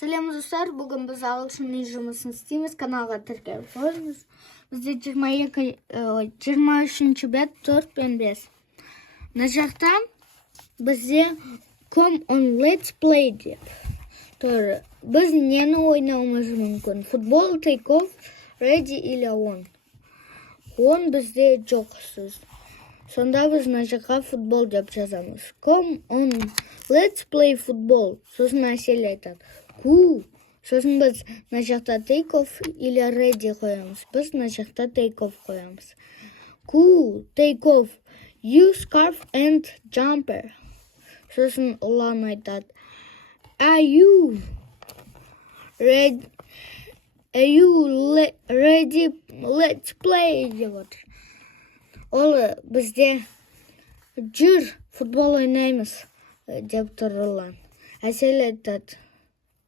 Сәлем достар, бүгін біз ағылшын жұмысын істейміз, каналға тіркеліп қойыңыз. Бізде 23 бет 4 пен 5. Мына жақта бізде come on let's play деп тұр. Біз нені ойнауымыз мүмкін? Футбол, take-off, ready или on? On бізде жоқ сөз. Сонда біз мына жаққа футбол деп жазамыз. Come on let's play football. Сосын әсел айтады. Cool. Сосын біз мына жақта take-off или ready қоямыз. Біз мына жақта take-off қоямыз. Cool, take-off. You scarf and jumper. Сосын ұлан айтады. Are you ready? Let's play деп отыр. Ол бізде жүр футбол ойнаймыз деп тұр ұлан. Әсел айтады.